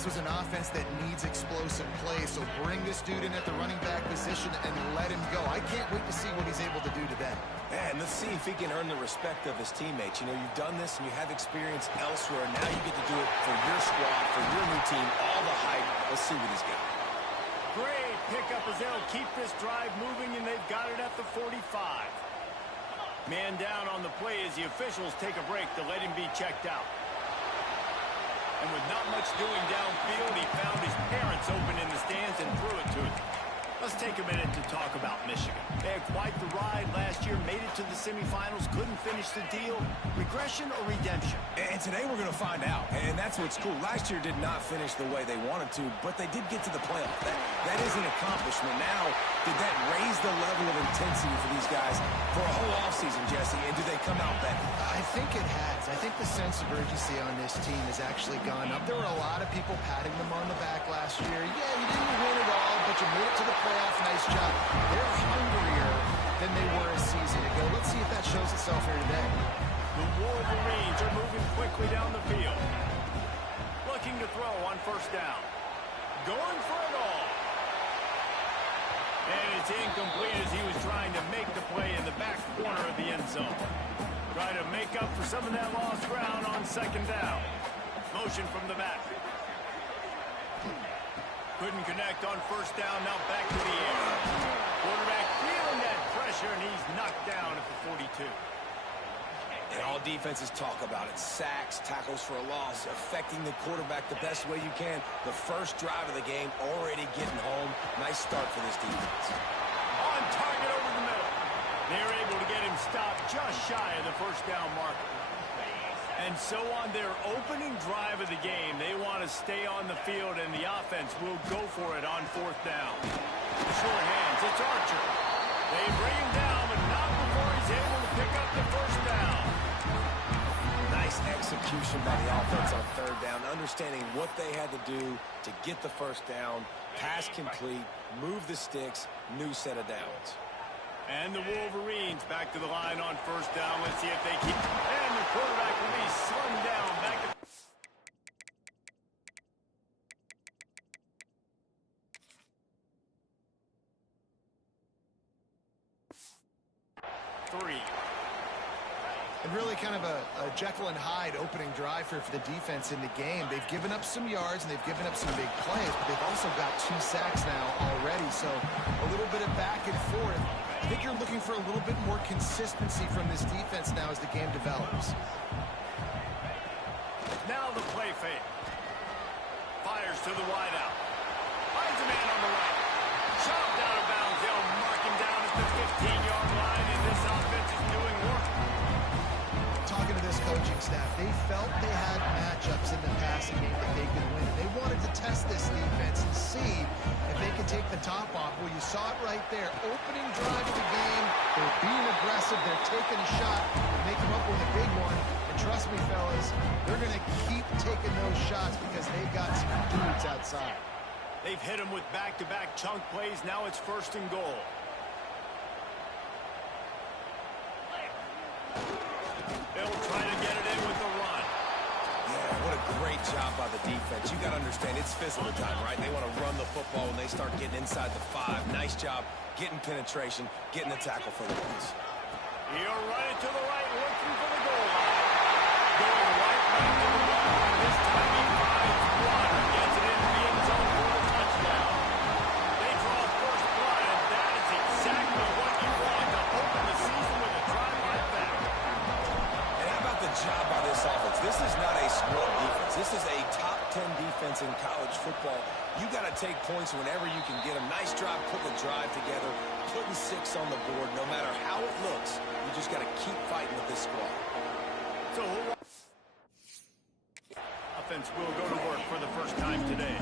This was an offense that needs explosive play, so bring this dude in at the running back position and let him go. I can't wait to see what he's able to do today. And let's see if he can earn the respect of his teammates. You know, you've done this and you have experience elsewhere. Now you get to do it for your squad, for your new team, all the hype. Let's see what he's got. Great pickup as they'll keep this drive moving, and they've got it at the 45. Man down on the play as the officials take a break to let him be checked out. And with not much doing downfield, he found his parents open in the stands and threw it to them. Let's take a minute to talk about Michigan. They had quite the ride last year, made it to the semifinals, couldn't finish the deal. Regression or redemption? And today we're going to find out. And that's what's cool. Last year did not finish the way they wanted to, but they did get to the playoff. That is an accomplishment. Now, did that raise the level of intensity for these guys for a whole offseason, Jesse? And do they come out better? I think it has. I think the sense of urgency on this team has actually gone up. There were a lot of people patting them on the back last year. Yeah, you didn't win it all, but you made it to the playoff. Nice job. They're hungrier than they were a season ago. Let's see if that shows itself here today. The Wolverines are moving quickly down the field. Looking to throw on first down. Going for it all. And it's incomplete as he was trying to make the play in the back corner of the end zone. Trying to make up for some of that lost ground on second down. Motion from the back. Couldn't connect on first down, now back to the air. Quarterback feeling that pressure, and he's knocked down at the 42. And all defenses talk about it. Sacks, tackles for a loss, affecting the quarterback the best way you can. The first drive of the game already getting home. Nice start for this defense. On target over the middle. They're able to get him stopped just shy of the first down marker. And so on their opening drive of the game, they want to stay on the field, and the offense will go for it on fourth down. Short hands, it's Archer. They bring him down, but not before he's able to pick up the first down. Nice execution by the offense on third down, understanding what they had to do to get the first down, pass complete, move the sticks, new set of downs. And the Wolverines back to the line on first down. Let's see if they keep. And the quarterback will be slung down back. Three. And really kind of a Jekyll and Hyde opening drive here for the defense in the game. They've given up some yards and they've given up some big plays, but they've also got 2 sacks now already. So a little bit of back and forth. I think you're looking for a little bit more consistency from this defense now as the game develops. Now the play fake. Fires to the wideout. Finds a man on the right. Chopped out of bounds. They'll mark him down at the 15-yard line, and this offense is doing work. Talking to this coaching staff, they felt they had matchups in the passing game that they could win. They wanted to test this defense and see if they could take the top off. Well, you saw it right there. Opening drive of the game. They're being aggressive. They're taking a shot. And they come up with a big one. And trust me, fellas, they're going to keep taking those shots because they got some dudes outside. They've hit them with back-to-back chunk plays. Now it's first and goal. They'll try to get it in with the run. Yeah, what a great job by the defense. You got to understand, it's physical time, right? They want to run the football when they start getting inside the 5. Nice job getting penetration, getting the tackle for the loss. He'll run it to the right, looking for the goal line. Going right back to the goal line. This time he finds one. Gets it into the end zone for a touchdown. They draw first blood, and that is exactly what you want to open the season with a drive like that. And how about the job by this offense? This is not a scrub defense. This is a top 10 defense in college football. You got to take points whenever you can get them. Nice job putting the drive together, putting 6 on the board. No matter how it looks, you just got to keep fighting with this squad. So offense will go to work for the first time today.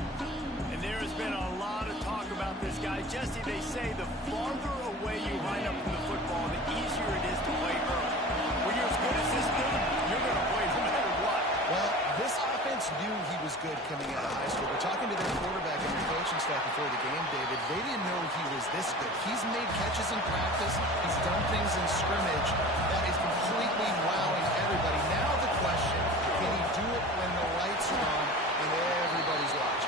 And there has been a lot of talk about this guy. Jesse, they say the farther away you line up from the football, the easier it is to play early. When you're as good as this dude, you're going to play no matter what. Well, this offense knew he was good coming out of high school. We're talking to their quarterback and their coaching staff before the game, David. They didn't know he was this good. He's made catches in practice. He's done things in scrimmage. That is completely wowing everybody. Now the question, can he do it when the lights are on and everybody's watching?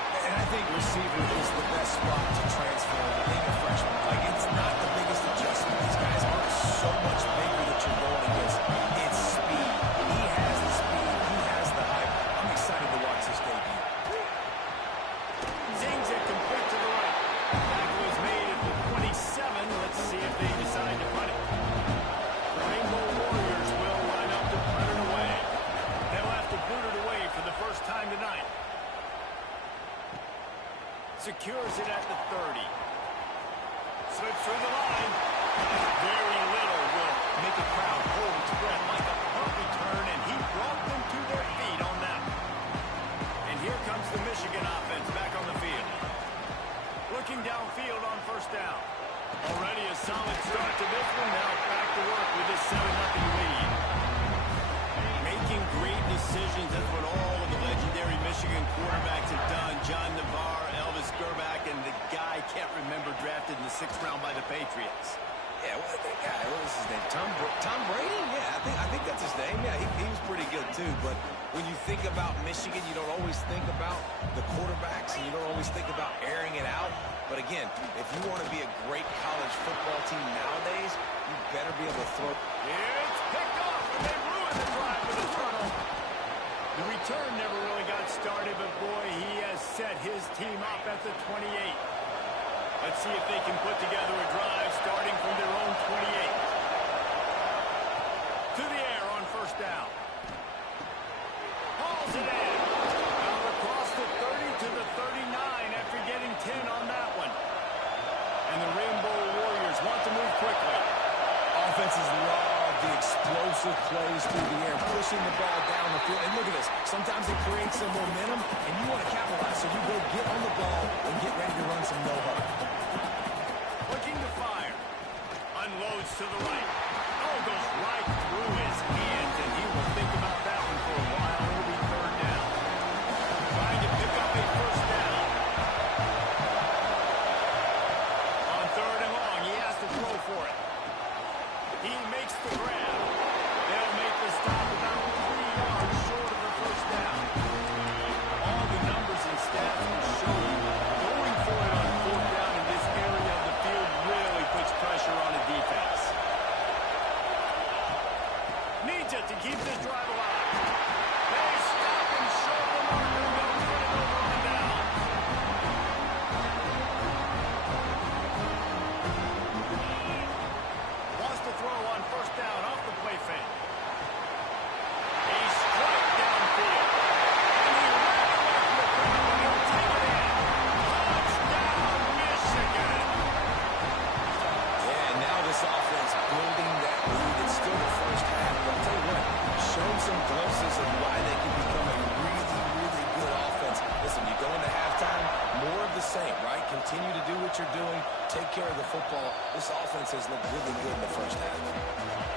remember drafted in the 6th round by the Patriots. Yeah, what that guy, what was his name? Tom Brady? Yeah, I think that's his name. Yeah, he was pretty good too. But when you think about Michigan, you don't always think about the quarterbacks, and you don't always think about airing it out. But again, if you want to be a great college football team nowadays, you better be able to throw. It's picked off, and they ruined the drive with a turnover. The return never really got started, but boy, he has set his team up at the 28. Let's see if they can put together a drive starting from their own 28. To the air on 1st down. Hauls it in. Now across the 30 to the 39 after getting 10 on that one. And the Rainbow Warriors want to move quickly. Offenses love the explosive plays through the air, pushing the ball down the field. And look at this. Sometimes it creates some momentum, and you want to capitalize. So you go get on the ball and get ready to run some no-huddle. Looking to fire. Unloads to the right. Oh, goes right through his hands, and he will think about that one for a while. It'll be 3rd down. Trying to pick up a 1st down. On 3rd and long, he has to throw for it. He makes the grab. They'll make the stop about 3 yards short of the 1st down. All the numbers and stats will show you going for it on 4th down in this area of the field really puts pressure on a defense. Needs it to keep this drive alive. They stop and show the marker. They'll put it over on down. Wants to throw on 1st down off the play fake. A strike downfield. And he ran away from the crowd, and he'll take it in. Touchdown, Michigan. Yeah, and now this offense building that lead. It's still the 1st half, but I'll tell you what, show some glimpses of why they can become a really, really good offense. Listen, you go into halftime, more of the same, right? Continue to do what you're doing, take care of the football. This offense has looked really good in the 1st half.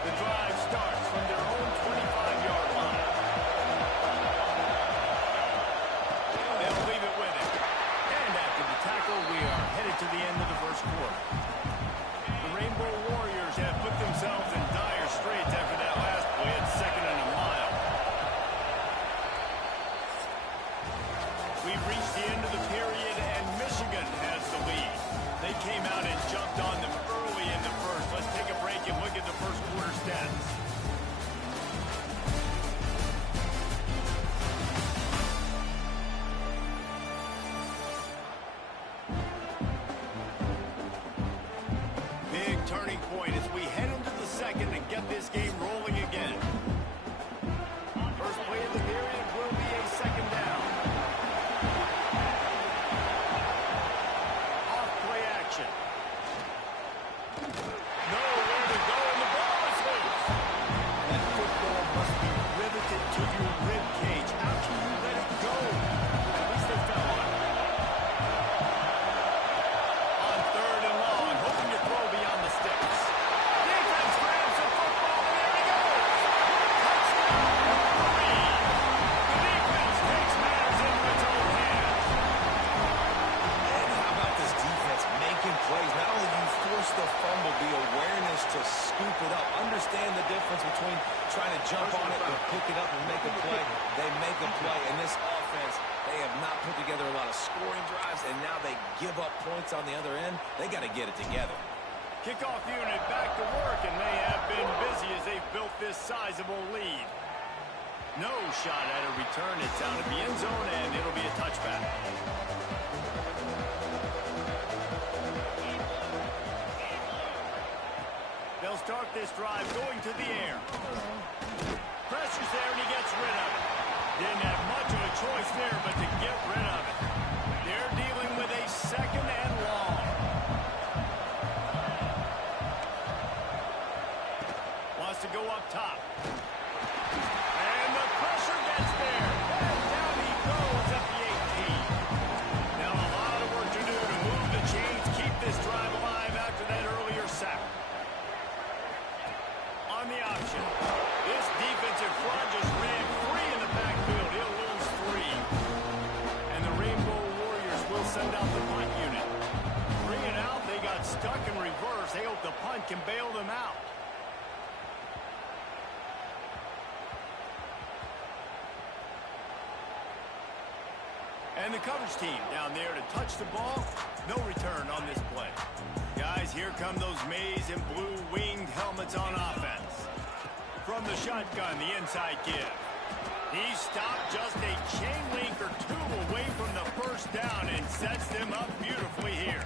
The drive starts from their own 25-yard line. They'll leave it with him. And after the tackle, we are headed to the end of the 1st quarter. The Rainbow Warriors have put themselves in dire straits after that last play at 2nd and a mile. We've reached the end of the period, and Michigan has the lead. They came out and jumped on them early in the 1st. Let's take a break and look at the 1st quarter stats. Big turning point as we head into the 2nd and get this game rolling again. First play of the period will be a 2nd down. Off play action. Nowhere to go, and the ball is loose. That football must be riveted to your rib cage. How can you let it go? At least they fell on it. On 3rd and long, hoping to throw beyond the sticks. Defense grabs the football, and there he goes. Touchdown, 3. The defense takes matters into its own hands. And how about this defense making plays? Not only do you force the fumble, the awareness to scoop it up. Understand the difference between trying to jump on it and pick it up and make a play. They make a play. And this offense, they have not put together a lot of scoring drives, and now they give up points on the other end. They got to get it together. Kickoff unit back to work, and they have been busy as they've built this sizable lead. No shot at a return. It's out of the end zone, and it'll be a touchback. They'll start this drive going to the air. Pressure's there, and he gets rid of it. Didn't have much of a choice there, but to get rid of it. They're dealing with a 2nd and long. Wants to go up top. And the pressure gets there. And down he goes at the 18. Now a lot of work to do to move the chains, keep this drive alive after that earlier sack. On the option. This defensive front just ran free in the backfield. He'll lose 3. And the Rainbow Warriors will send out the punt unit. 3 and get stuck in reverse. They hope the punt can bail them out. And the coverage team down there to touch the ball. No return on this play. Guys, here come those maize and blue winged helmets on offense. From the shotgun, the inside give. He stopped just a chain link or two away from the first down and sets them up beautifully here.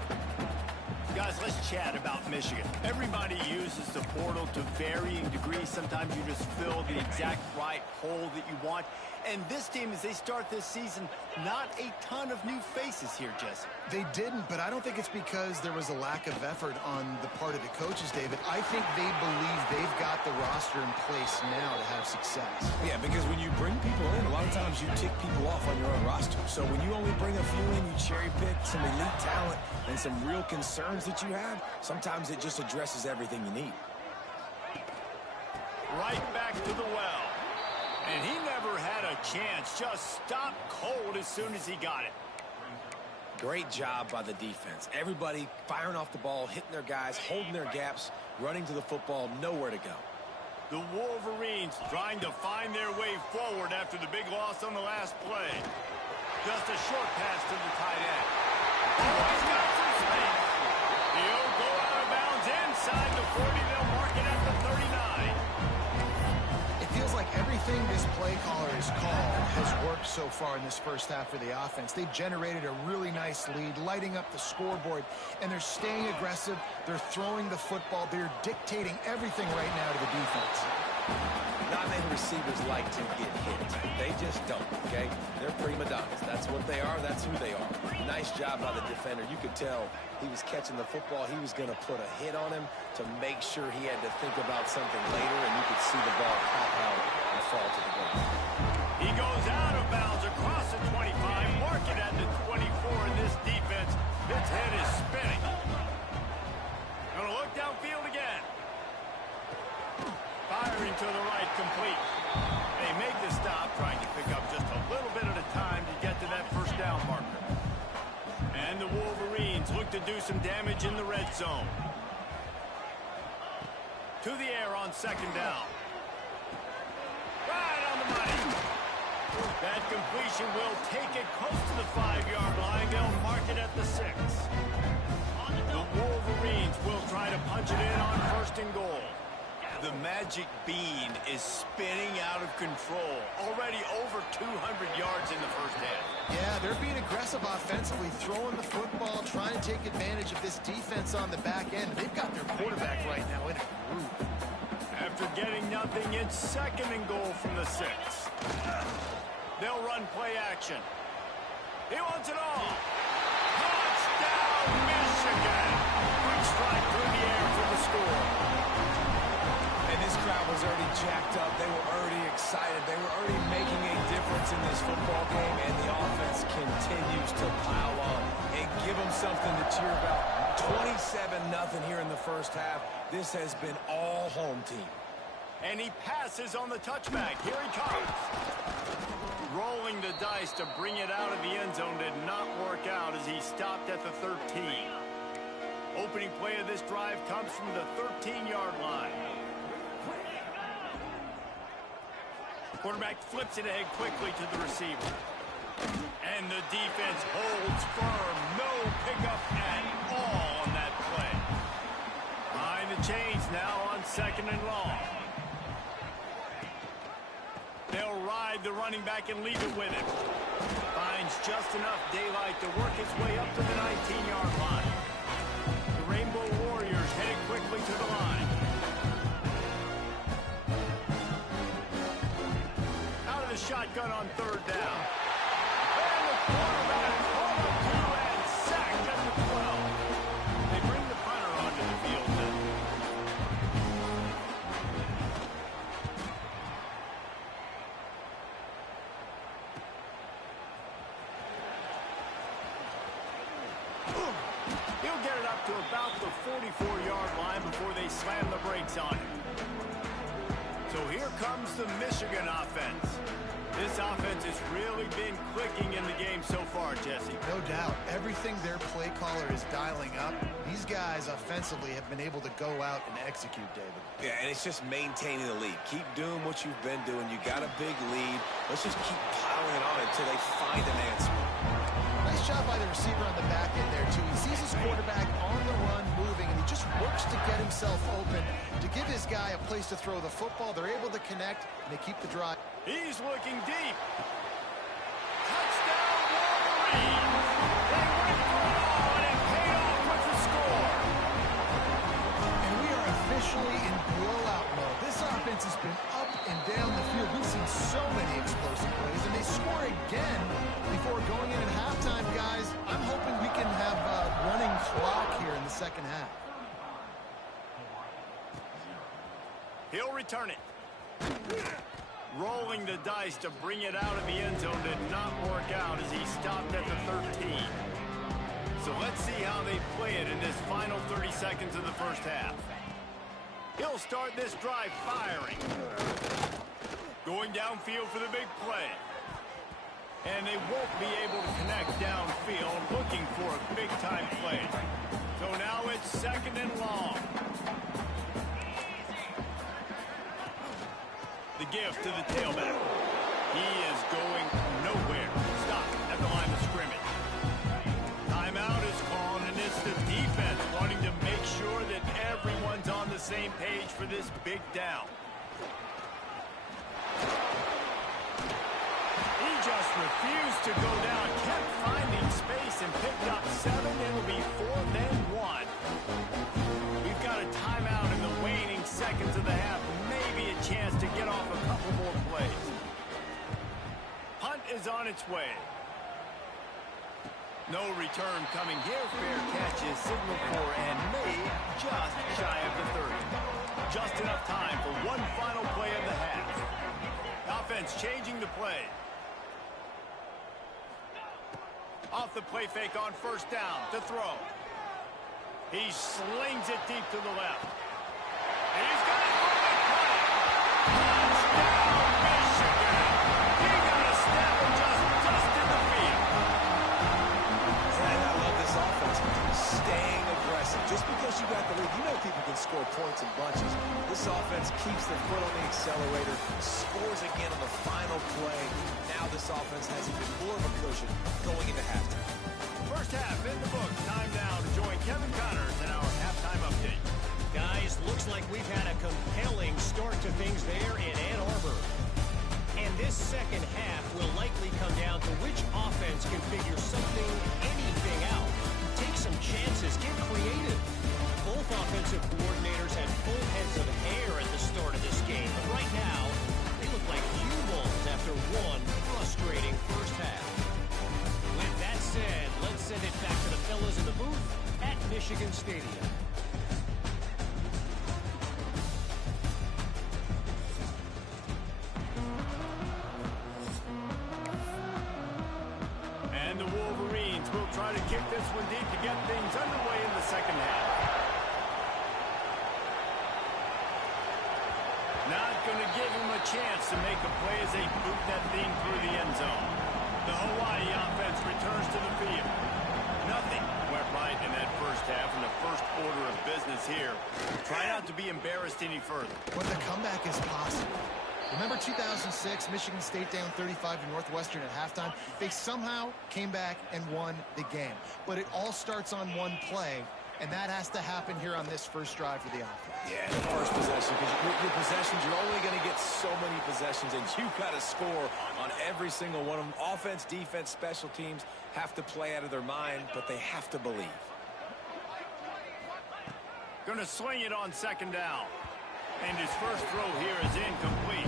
Guys, let's chat about Michigan. Everybody uses the portal to varying degrees. Sometimes you just fill the exact right hole that you want. And this team, as they start this season, not a ton of new faces here, Jesse. They didn't, but I don't think it's because there was a lack of effort on the part of the coaches, David. I think they believe they've got the roster in place now to have success. Yeah, because when you bring people in, a lot of times you tick people off on your own roster. So when you only bring a few in, you cherry pick some elite talent and some real concerns that you have, sometimes it just addresses everything you need. Right back to the well. And he never had a chance. Just stopped cold as soon as he got it. Great job by the defense. Everybody firing off the ball, hitting their guys, holding their gaps, running to the football, nowhere to go. The Wolverines trying to find their way forward after the big loss on the last play. Just a short pass to the tight end. Oh, he's got some space. He'll go out of bounds inside the 40. They'll mark it at the 39. It feels like everything this play caller has called has worked so far in this first half for the offense. They've generated a really nice lead, lighting up the scoreboard, and they're staying aggressive. They're throwing the football. They're dictating everything right now to the defense. Not many receivers like to get hit. They just don't, okay? They're prima donnas. That's what they are. That's who they are. Nice job by the defender. You could tell he was catching the football. He was going to put a hit on him to make sure he had to think about something later, and you could see the ball pop out and fall to the ground. He goes out of bounds across the 25, mark it at the 24, and this defense, its head is spinning. Gonna look downfield again. Firing to the right, complete. They make the stop, trying to pick up just a little bit at a time to get to that first down marker. And the Wolverines look to do some damage in the red zone. To the air on second down. Right on the money. That completion will take it close to the 5-yard line. They'll mark it at the 6. The Wolverines will try to punch it in on first and goal. The magic bean is spinning out of control. Already over 200 yards in the first half. Yeah, they're being aggressive offensively, throwing the football, trying to take advantage of this defense on the back end. They've got their quarterback right now in a groove. After getting nothing, it's second and goal from the 6. They'll run play action. He wants it all. Touchdown, Michigan. Quick strike through the air for the score. And this crowd was already jacked up. They were already excited. They were already making a difference in this football game, and the offense continues to pile on and give them something to cheer about. 27-0 here in the first half. This has been all home team. And he passes on the touchback. Here he comes. Rolling the dice to bring it out of the end zone did not work out as he stopped at the 13. Opening play of this drive comes from the 13-yard line. Quarterback flips it ahead quickly to the receiver. And the defense holds firm. No pickup at all on that play. Behind the chains now on second and long. They'll ride the running back and leave it with him. Finds just enough daylight to work his way up to the 19-yard line. The Rainbow Warriors headed quickly to the line. Out of the shotgun on third down. And the quarterback pulled up 2 and sacked at the 12. They bring the punter onto the field then. He'll get it up to about the 44-yard line before they slam the brakes on him. So here comes the Michigan offense. This offense has really been clicking in the game so far, Jesse. No doubt. Everything their play caller is dialing up, these guys offensively have been able to go out and execute, David. Yeah, and it's just maintaining the lead. Keep doing what you've been doing. You got a big lead. Let's just keep piling it on until they find an answer. Nice job by the receiver on the back end there, too. He sees his quarterback on the run moving, and he just works to get himself open to give his guy a place to throw the football. They're able to connect, and they keep the drive. He's looking deep. Touchdown, Wolverines! They went for it all, and it paid off with the score. And we are officially in blowout mode. This offense has been up and down the field. We've seen so many explosive plays, and they score again before going in at halftime, guys. I'm hoping we can have a running clock here in the second half. He'll return it. Rolling the dice to bring it out of the end zone did not work out as he stopped at the 13. So let's see how they play it in this final 30 seconds of the first half. He'll start this drive firing. Going downfield for the big play. And they won't be able to connect downfield, looking for a big-time play. So now it's second and long. The gift to the tailback. He is going nowhere. Stop at the line of scrimmage. Timeout is called, and it's the defense wanting to make sure that everyone's on the same page for this big down. He just refused to go down, kept finding space, and picked up 7. It'll be 4th and 1. We've got a timeout in the waning seconds of the half. Maybe a chance to get off a couple more plays. Punt is on its way. No return coming here. Fair catch is signaled for and made just shy of the 30. Just enough time for one final play of the half. Offense changing the play. Off the play fake on first down to throw. He slings it deep to the left. And he's got it for the play. Touchdown, Michigan. He got a step and just dusted the field. And I love this offense. Staying aggressive. Just because you got the lead, you know people can score points in bunches. This offense keeps their foot on the accelerator, scores again on the final play. Now this offense has even more of a cushion going into halftime. First half in the book. Time now to join Kevin Connors in our halftime update. Guys, looks like we've had a compelling start to things there in Ann Arbor. And this second half will likely come down to which offense can figure something, anything out. Take some chances, get creative. Both offensive coordinators had full heads of hair at the start of this game, but right now, they look like cue balls after one frustrating first half. With that said, let's send it back to the fellas in the booth at Michigan Stadium. And the Wolverines will try to kick this one deep to get things underway in the second half. Not going to give him a chance to make a play as they boot that thing through the end zone. The Hawaii offense returns to the field. Nothing went right in that first half, and the first order of business here. Try not to be embarrassed any further. But the comeback is possible. Remember 2006, Michigan State down 35 to Northwestern at halftime? They somehow came back and won the game. But it all starts on one play, and that has to happen here on this first drive for the offense. Yeah, the first possession, because your possessions, you're only going to get so many possessions, and you've got to score on every single one of them. Offense, defense, special teams have to play out of their mind, but they have to believe. Going to swing it on second down. And his first throw here is incomplete.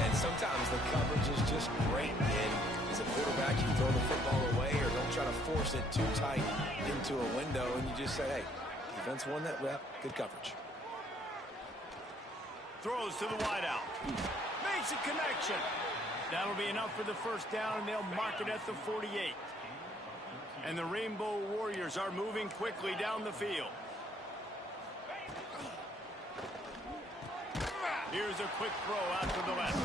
And sometimes the coverage is just great. And as a quarterback, you throw the football away or don't try to force it too tight into a window, and you just say, hey, defense won that rep. Good coverage. Throws to the wideout. Makes a connection. That'll be enough for the first down, and they'll mark it at the 48. And the Rainbow Warriors are moving quickly down the field. Here's a quick throw out to the left.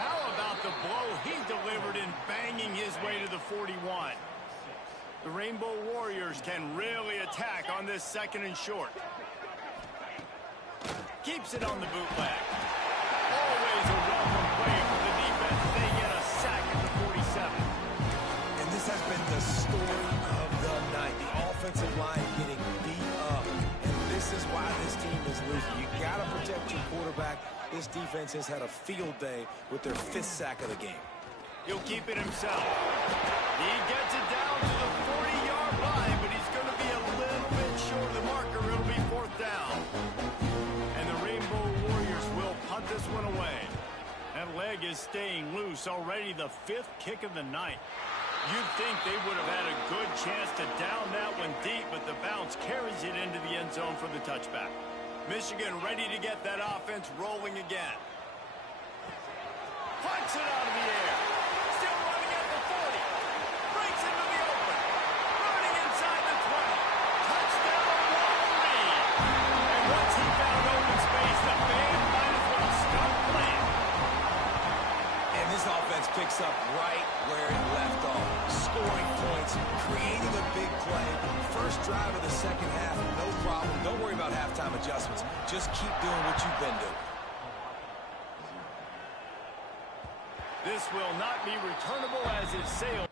How about the blow he delivered in banging his way to the 41? The Rainbow Warriors can really attack on this 2nd and short. Keeps it on the bootleg. Always a welcome play for the defense. They get a sack at the 47. And this has been the story of the night. The offensive line getting beat up. And this is why this team is losing. You got to protect your quarterback. This defense has had a field day with their 5th sack of the game. He'll keep it himself. He gets it down to the 40-yard line, but he's going to be a little bit short of the marker. It'll be 4th down. And the Rainbow Warriors will punt this one away. That leg is staying loose. Already the 5th kick of the night. You'd think they would have had a good chance to down that one deep, but the bounce carries it into the end zone for the touchback. Michigan ready to get that offense rolling again. Punts it out of the air. Still running at the 40. Breaks into the open. Running inside the 20. Touchdown, Wolverine. And once he found open space, the band might as well start playing. And this offense picks up right where it left off. Scoring points, creating a big play. First drive of the 2nd half, no problem. Don't worry about halftime adjustments. Just keep doing what you've been doing. This will not be returnable as it sails.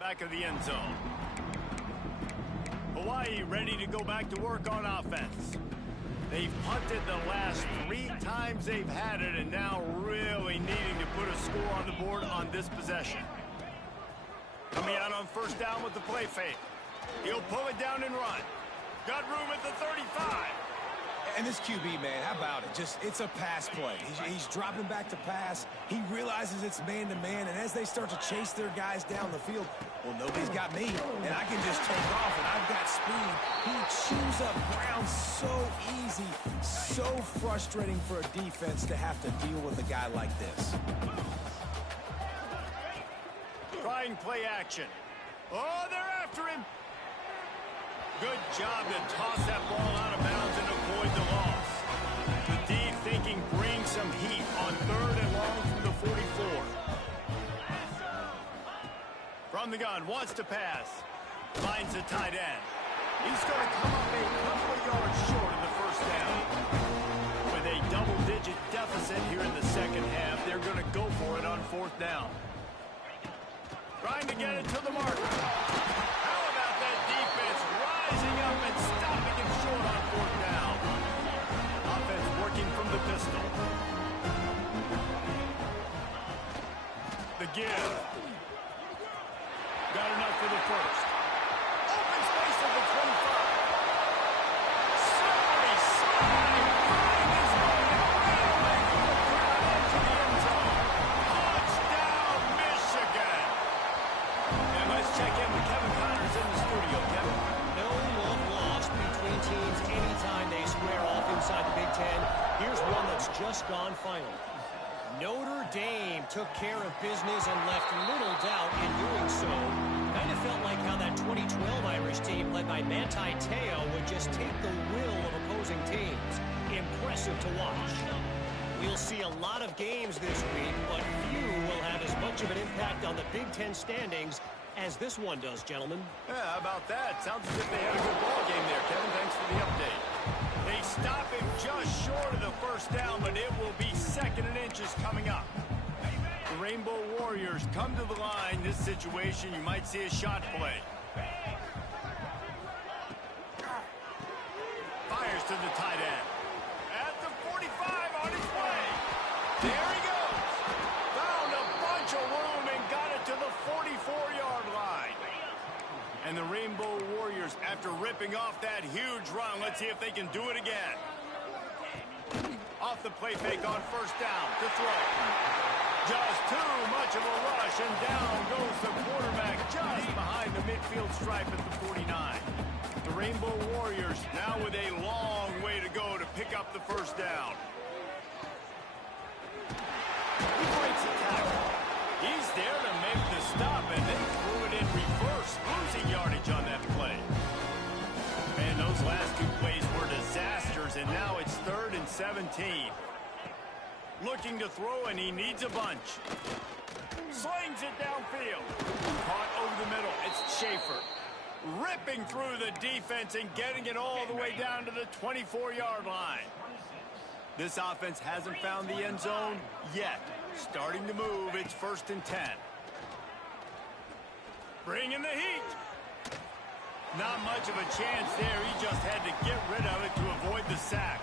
Back of the end zone. Hawaii ready to go back to work on offense. They've punted the last 3 times they've had it, and now really needing to put a score on the board on this possession. Coming out on first down with the play fake. He'll pull it down and run. Got room at the 35. And this QB, man, how about it? It's a pass play. He's dropping back to pass. He realizes it's man-to-man, and as they start to chase their guys down the field, well, nobody's got me, and I can just take off, and I've got speed. He chews up ground so easy, so frustrating for a defense to have to deal with a guy like this. Trying play action. Oh, they're after him. Good job to toss that ball out of bounds and avoid the loss. The D thinking bring some heat on 3rd and long from the 44. From the gun, wants to pass. Finds the tight end. He's going to come up a couple of yards short of the first down. With a double-digit deficit here in the second half, they're going to go for it on 4th down. Trying to get it to the marker. How about that defense rising up and stopping him short on 4th down? Offense working from the pistol. The give. Got enough for the first. Open space at the 25. Slippery slide. Finding his way rattling from the crowd into the end zone. Touchdown, Michigan. And let's check in with Kevin Connors in the studio. Kevin? No love lost between teams anytime they square off inside the Big Ten. Here's one that's just gone final. Notre Dame took care of business and left little doubt in doing so. Kind of felt like how that 2012 Irish team led by Manti Te'o would just take the will of opposing teams. Impressive to watch. We'll see a lot of games this week, but few will have as much of an impact on the Big Ten standings as this one does, gentlemen. Yeah, how about that? Sounds as if they had a good ball game there, Kevin. Thanks for the update. They stop him just short of the first down, but it will be 2nd and inches coming up. The Rainbow Warriors come to the line. This situation, you might see a shot play. Fires to the tight end. At the 45 on his way. There he goes. Found a bunch of room and got it to the 44-yard line. And the Rainbow Warriors, after ripping off that huge run, let's see if they can do it again. Off the play fake on first down to throw. Just too much of a rush, and down goes the quarterback just behind the midfield stripe at the 49. The Rainbow Warriors now with a long way to go to pick up the first down. He breaks the tackle. He's there to make the stop, and they threw it in reverse, losing yardage on that play. Man, those last 2 plays were disasters, and now it's 3rd and 17. Looking to throw, and he needs a bunch. Slings it downfield. Caught over the middle. It's Schaefer. Ripping through the defense and getting it all the way down to the 24-yard line. This offense hasn't found the end zone yet. Starting to move. It's 1st and 10. Bringing the heat. Not much of a chance there. He just had to get rid of it to avoid the sack.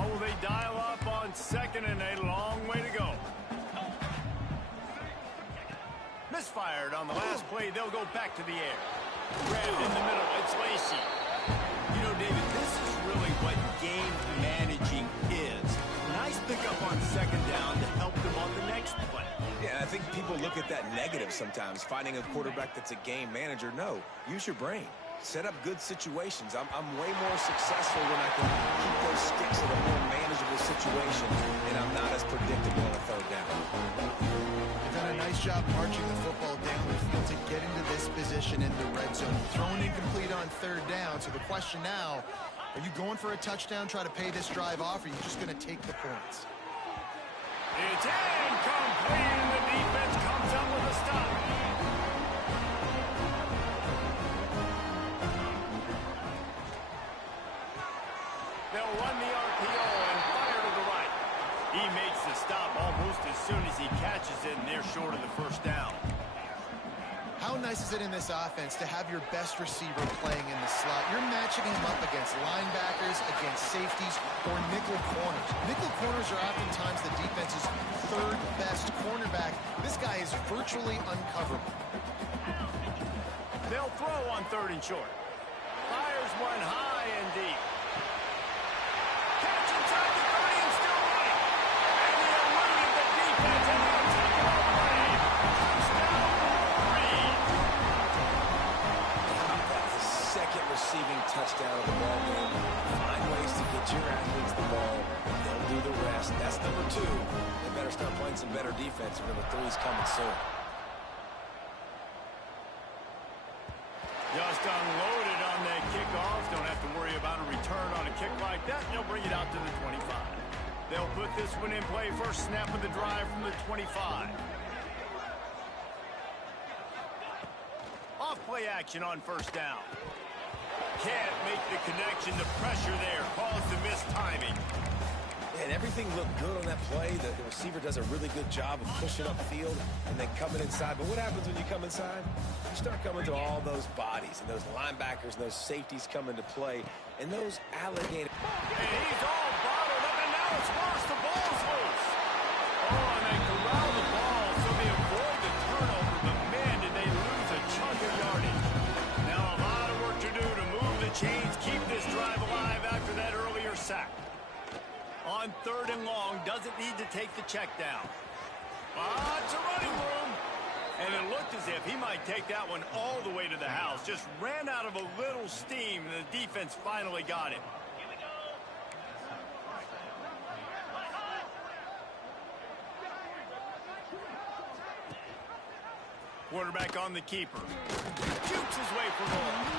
Or will they dial up on 2nd and a long way to go? Misfired on the last play. They'll go back to the air. Grabbed in the middle. It's Lacey. You know, David, this is really what game managing is. Nice pickup on 2nd down to help them on the next play. Yeah, I think people look at that negative sometimes, finding a quarterback that's a game manager. No, use your brain. Set up good situations. I'm way more successful when I can keep those sticks in a more manageable situation, and I'm not as predictable on a 3rd down. They've done a nice job marching the football down the field to get into this position in the red zone. Thrown incomplete on 3rd down. So the question now, are you going for a touchdown, try to pay this drive off, or are you just going to take the points? It's incomplete, and the defense comes up with a stop. They'll run the RPO and fire to the right. He makes the stop almost as soon as he catches it, and they're short of the first down. How nice is it in this offense to have your best receiver playing in the slot? You're matching him up against linebackers, against safeties, or nickel corners. Nickel corners are oftentimes the defense's third best cornerback. This guy is virtually uncoverable. They'll throw on 3rd and short. Fires one high and deep. Catch inside the 30 and still running. And he eluded the defense and they'll take it all the way. Touchdown, Reed. How about that? His second receiving touchdown of the ball game. Find ways to get your athletes the ball. They'll do the rest. That's number 2. They better start playing some better defense. Number 3 is coming soon. Just unloaded on that kickoff. Don't have to worry about a return on a kick like that. They'll bring it out to the 25. They'll put this one in play. First snap of the drive from the 25. Off play action on 1st down. Can't make the connection. The pressure there caused the missed timing. And everything looked good on that play. The receiver does a really good job of pushing upfield and then coming inside. But what happens when you come inside? You start coming to all those bodies and those linebackers and those safeties come into play. And those alligators. And he's all bottled up, and now it's worse. The ball's loose. Oh, and they corral the ball, so they avoid the turnover. But, man, did they lose a chunk of yardage. Now a lot of work to do to move the chains, keep this drive alive after that earlier sack. On 3rd and long, doesn't need to take the check down. Lots of running room. And it looked as if he might take that one all the way to the house. Just ran out of a little steam, and the defense finally got him. Quarterback on the keeper. Jukes his way for more.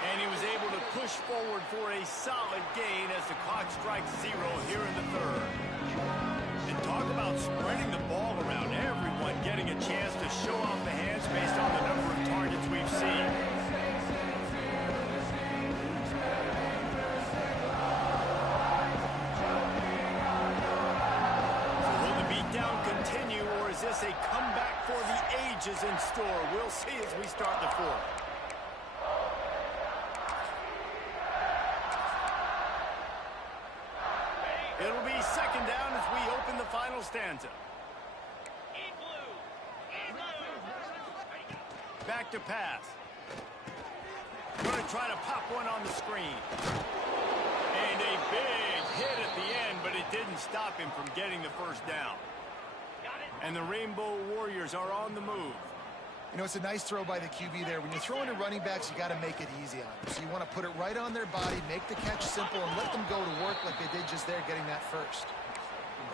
And he was able to push forward for a solid gain as the clock strikes 0 here in the 3rd. And talk about spreading the ball around. Everyone getting a chance to show off the hands based on the number of targets we've seen. So will the beatdown continue, or is this a comeback for the ages in store? We'll see as we start the 4th. It'll be 2nd down as we open the final stanza. Back to pass. Going to try to pop one on the screen. And a big hit at the end, but it didn't stop him from getting the 1st down. And the Rainbow Warriors are on the move. You know, it's a nice throw by the QB there. When you're throwing to running backs, you got to make it easy on them. So you want to put it right on their body, make the catch simple, and let them go to work like they did just there, getting that 1st.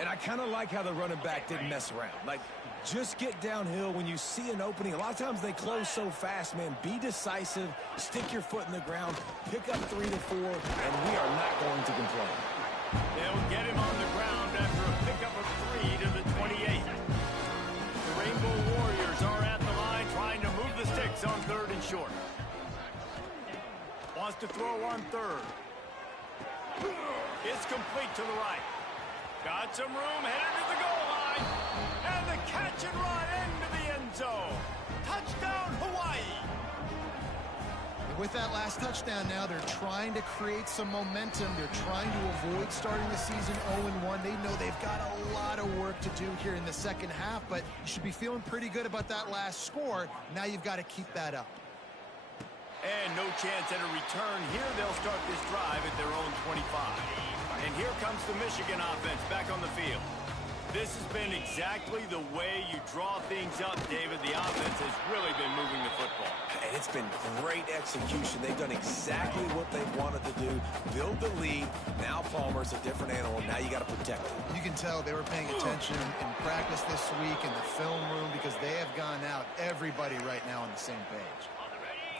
And I kind of like how the running back didn't mess around. Like, just get downhill when you see an opening. A lot of times they close so fast, man. Be decisive, stick your foot in the ground, pick up 3 to 4, and we are not going to complain. They'll get him on the ground after a pickup of 3 to the 28. The Rainbow Warriors are at the line trying to move the sticks on 3rd and short. Wants to throw on 3rd. It's complete to the right. Got some room, headed to the goal line. And the catch and run into the end zone. Touchdown, Hawaii. With that last touchdown now, they're trying to create some momentum. They're trying to avoid starting the season 0-1. They know they've got a lot of work to do here in the 2nd half, but you should be feeling pretty good about that last score. Now you've got to keep that up. And no chance at a return here. They'll start this drive at their own 25. And here comes the Michigan offense back on the field. This has been exactly the way you draw things up, David. The offense has really been moving the football. And it's been great execution. They've done exactly what they've wanted to do. Build the lead. Now Palmer's a different animal. Now you got to protect it. You can tell they were paying attention in practice this week in the film room because they have gone out, everybody right now on the same page.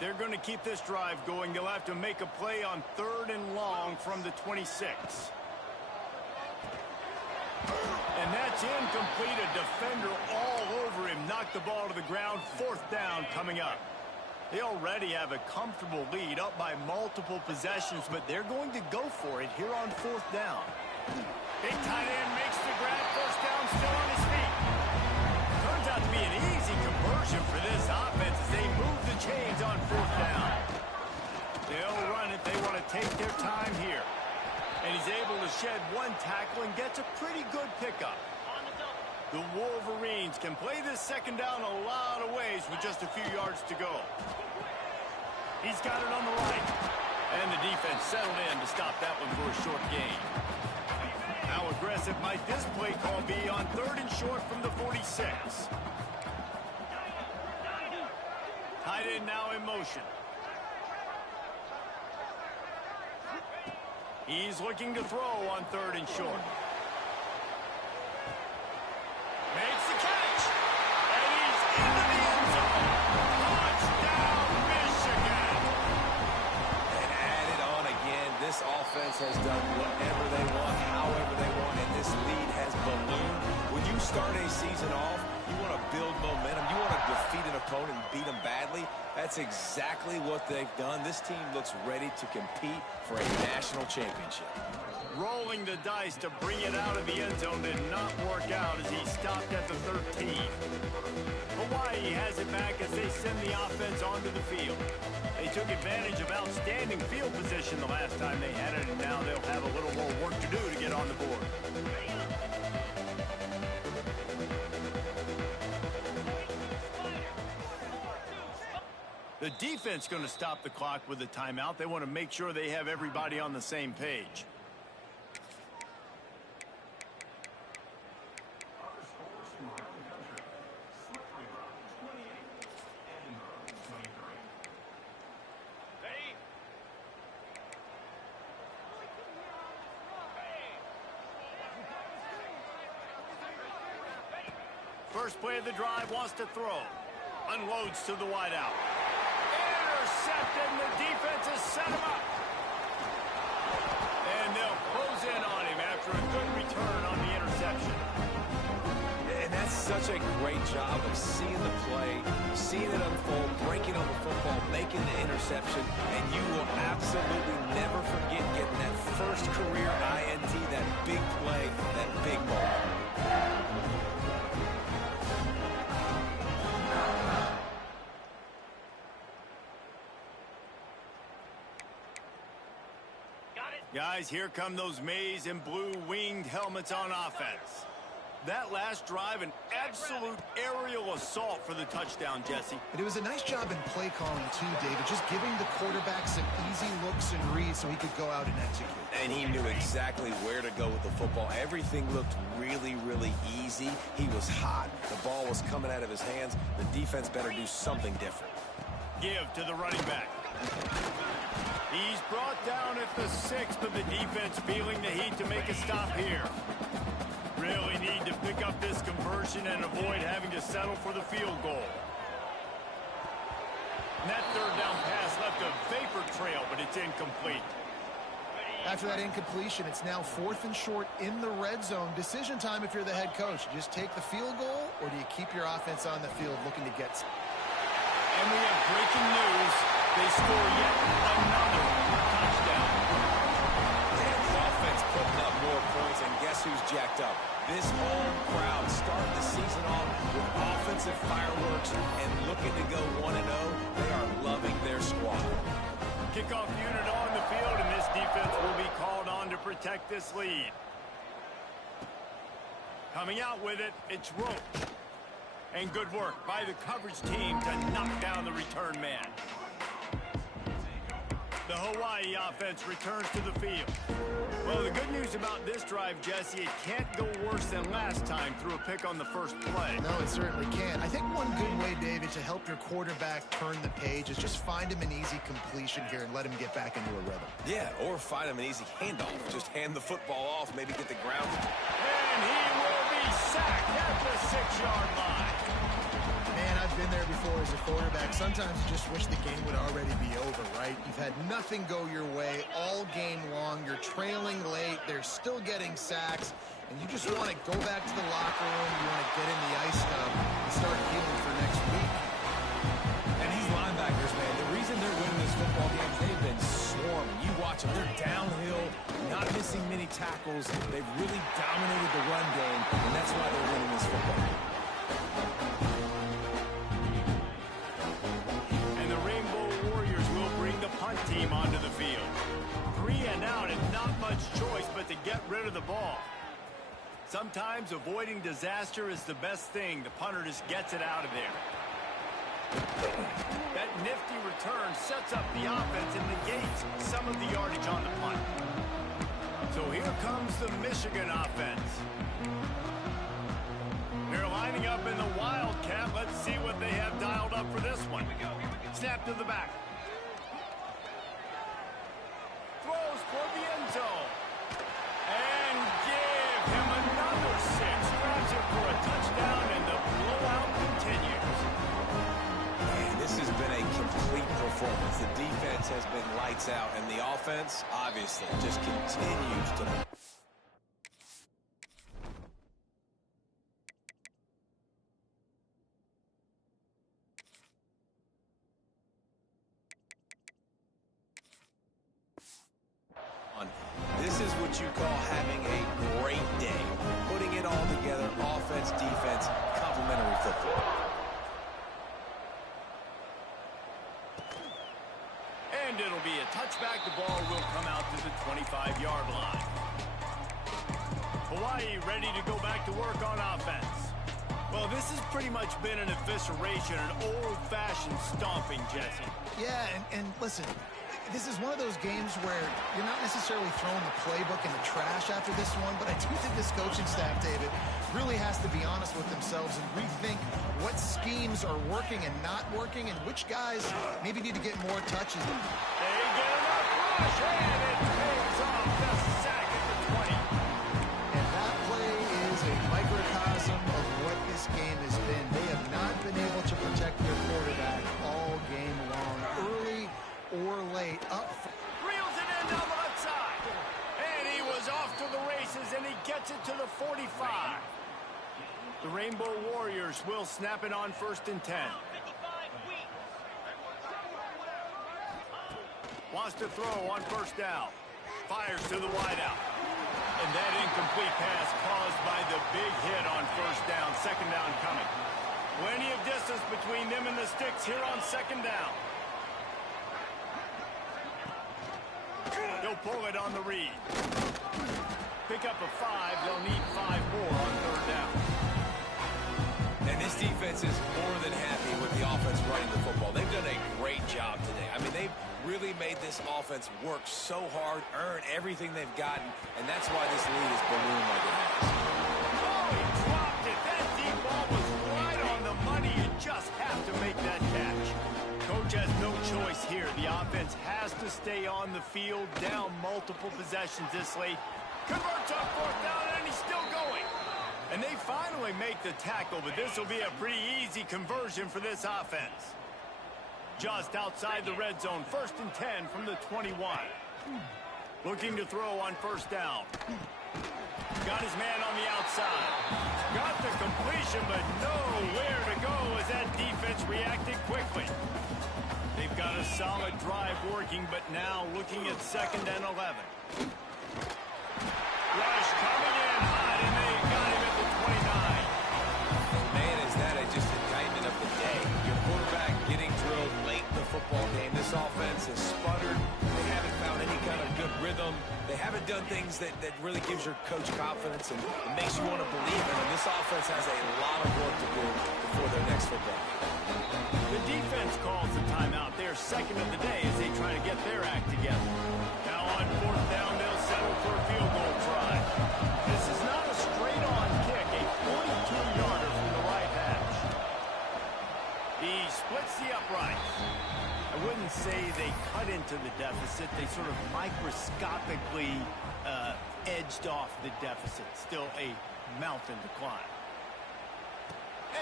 They're going to keep this drive going. They'll have to make a play on 3rd and long from the 26. And that's incomplete. A defender all over him. Knocked the ball to the ground. 4th down coming up. They already have a comfortable lead up by multiple possessions, but they're going to go for it here on 4th down. Big tight end makes the grab. 1st down, still on his feet. Turns out to be an easy conversion for this offense as they shed one tackle and gets a pretty good pickup. The Wolverines can play this second down a lot of ways with just a few yards to go. He's got it on the right. And the defense settled in to stop that one for a short gain. How aggressive might this play call be on 3rd and short from the 46? Tight end now in motion. He's looking to throw on 3rd and short. Makes the catch. And he's into the end zone. Touchdown, Michigan. And add it on again. This offense has done whatever they want, however they want, and this lead has ballooned. When you start a season off, you want to build momentum. You want to defeat an opponent and beat them badly. That's exactly what they've done. This team looks ready to compete for a national championship. Rolling the dice to bring it out of the end zone did not work out as he stopped at the 13. Hawaii has it back as they send the offense onto the field. They took advantage of outstanding field position the last time they had it, and now they'll have a little more work to do to get on the board. The defense going to stop the clock with a timeout. They want to make sure they have everybody on the same page. First play of the drive, wants to throw. Unloads to the wideout. Intercepted, and the defense has set him up. And they'll close in on him after a good return on the interception. And that's such a great job of seeing the play, seeing it unfold, breaking on the football, making the interception, and you will absolutely never forget getting that first career INT, that big play, that big moment. Guys, here come those maize and blue winged helmets on offense. That last drive, an absolute aerial assault for the touchdown, Jesse. But it was a nice job in play calling, too, David, just giving the quarterback some easy looks and reads so he could go out and execute. And he knew exactly where to go with the football. Everything looked really, really easy. He was hot. The ball was coming out of his hands. The defense better do something different. Give to the running back. He's brought down at the 6, but the defense feeling the heat to make a stop here. Really need to pick up this conversion and avoid having to settle for the field goal. And that 3rd down pass left a vapor trail, but it's incomplete. After that incompletion, it's now 4th and short in the red zone. Decision time if you're the head coach. You just take the field goal, or do you keep your offense on the field looking to get some? And we have breaking news. They score yet another touchdown. And the offense putting up more points, and guess who's jacked up? This home crowd starting the season off with offensive fireworks and looking to go 1-0. They are loving their squad. Kickoff unit on the field, and this defense will be called on to protect this lead. Coming out with it, it's Roach. And good work by the coverage team to knock down the return man. The Hawaii offense returns to the field. Well, the good news about this drive, Jesse, it can't go worse than last time through a pick on the first play. No, it certainly can't. I think one good way, David, to help your quarterback turn the page is just find him an easy completion here and let him get back into a rhythm. Yeah, or find him an easy handoff. Just hand the football off, maybe get the ground. And he will be sacked at the 6-yard line. Man, I've been there before as a quarterback. Sometimes you just wish the game would already be over, right? You've had nothing go your way all game long. You're trailing late. They're still getting sacks. And you just want to go back to the locker room. You want to get in the ice tub and start healing for next week. And these linebackers, man, the reason they're winning this football game is they've been swarming. You watch them. They're downhill, not missing many tackles. They've really dominated the run game, and that's why they're winning this football game. Team onto the field. 3 and out and not much choice but to get rid sometimes avoiding disaster is the best thing. The punter just gets it out of there. That nifty return sets up the offense and negates some of the yardage on the punt. So here comes the Michigan offense. They're lining up in the Wildcat. Let's see what they have dialed up for this one. Snap to the back. Throws for the end zone. And give him another 6. Grabs it for a touchdown, and the blowout continues. Man, this has been a complete performance. The defense has been lights out, and the offense, obviously, just continues to... This is what you call having a great day. Putting it all together, offense, defense, complementary football. And it'll be a touchback. The ball will come out to the 25-yard line. Hawaii ready to go back to work on offense. Well, this has pretty much been an evisceration, an old-fashioned stomping, Jesse. Yeah, and listen, this is one of those games where you're not necessarily throwing the playbook in the trash after this one, but I do think this coaching staff, David, really has to be honest with themselves and rethink what schemes are working and not working and which guys maybe need to get more touches. They get enough rush, and it pays off the sack at the 20. And that play is a microcosm of what this game has been. They have not been able to protect their quarterback all game long, early or late. Reels it in down the left side. And he was off to the races, and he gets it to the 45. The Rainbow Warriors will snap it on 1st and 10. Wants to throw on 1st down. Fires to the wideout. And that incomplete pass caused by the big hit on 1st down. 2nd down coming. Plenty of distance between them and the sticks here on 2nd down. He'll pull it on the read. Pick up a 5. They'll need 5 more on 3rd down. And this defense is more than happy with the offense running the football. They've done a great job today. I mean, they've really made this offense work so hard, earn everything they've gotten, and that's why this lead has ballooned like it has. Oh, he dropped it. That deep ball was right on the money. You just have to make that catch. Coach has no choice here. The offense has to stay on the field, down multiple possessions this late. Converts on 4th down, and he's still going. And they finally make the tackle, but this will be a pretty easy conversion for this offense. Just outside the red zone, 1st and 10 from the 21. Looking to throw on 1st down. Got his man on the outside. Got the completion, but nowhere to go as that defense reacted quickly. They've got a solid drive working, but now looking at 2nd and 11. Rush coming in hot, and they got him at the 29. Man, is that just indictment of the day. Your quarterback getting drilled late in the football game. This offense has sputtered. They haven't found any kind of good rhythm. They haven't done things that really gives your coach confidence and it makes you want to believe in them. This offense has a lot of work to do before their next football game. The defense calls the timeout. They're 2nd of the day as they try to get their act together. Now on 4th down, they'll settle for a field goal try. This is not a straight-on kick, a 42-yarder from the right hash. He splits the uprights. I wouldn't say they cut into the deficit. They sort of microscopically edged off the deficit. Still a mountain to climb.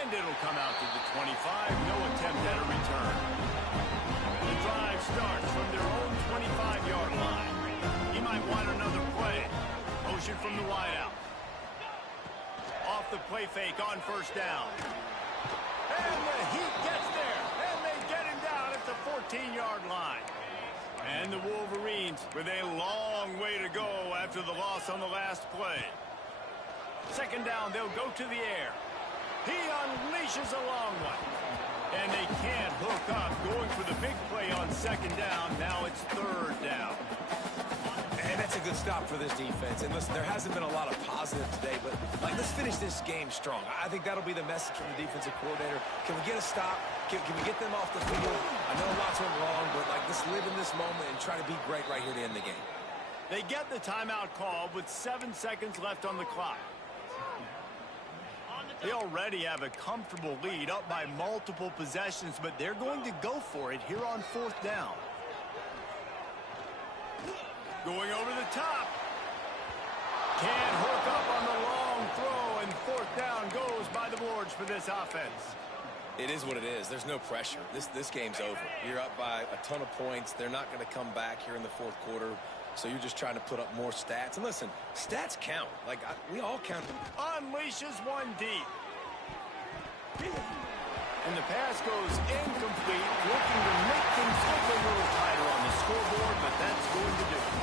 And it'll come out to the 25. No attempt at a return. The drive starts from their own 25-yard line. He might want another play. Motion from the wideout. Off the play fake on 1st down. And the Heat gets there. And they get him down at the 14-yard line. And the Wolverines with a long way to go after the loss on the last play. 2nd down, they'll go to the air. He unleashes a long one. And they can't hook up. Going for the big play on 2nd down. Now it's 3rd down. And that's a good stop for this defense. And listen, there hasn't been a lot of positive today, but let's finish this game strong. I think that'll be the message from the defensive coordinator. Can we get a stop? Can we get them off the field? I know lots went wrong, but let's live in this moment and try to be great right here to end the game. They get the timeout called with 7 seconds left on the clock. They already have a comfortable lead, up by multiple possessions, but they're going to go for it here on 4th down. Going over the top. Can't hook up on the long throw, and 4th down goes by the boards for this offense. It is what it is. There's no pressure. This game's over. You're up by a ton of points. They're not going to come back here in the 4th quarter. So you're just trying to put up more stats. And listen, stats count. We all count. Unleashes one deep. And the pass goes incomplete, looking to make things look a little tighter on the scoreboard, but that's going to do it.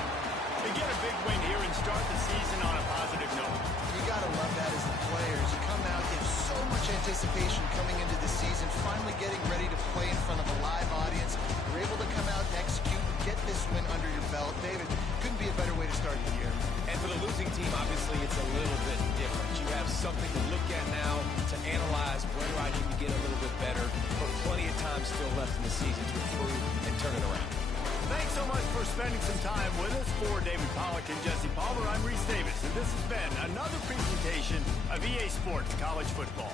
They get a big win here and start the season on a positive note. You got to love that as the players. You come out, you have so much anticipation coming into the season, finally getting ready to play in front of a live audience. You're able to come out and execute and get this win under your belt. David, couldn't be a better way to start the year. And for the losing team, obviously, it's a little bit different. You have something to look at now to analyze where do I need to get a little bit better, but plenty of time still left in the season to improve and turn it around. Thanks so much for spending some time with us. For David Pollack and Jesse Palmer, I'm Reese Davis, and this has been another presentation of EA Sports College Football.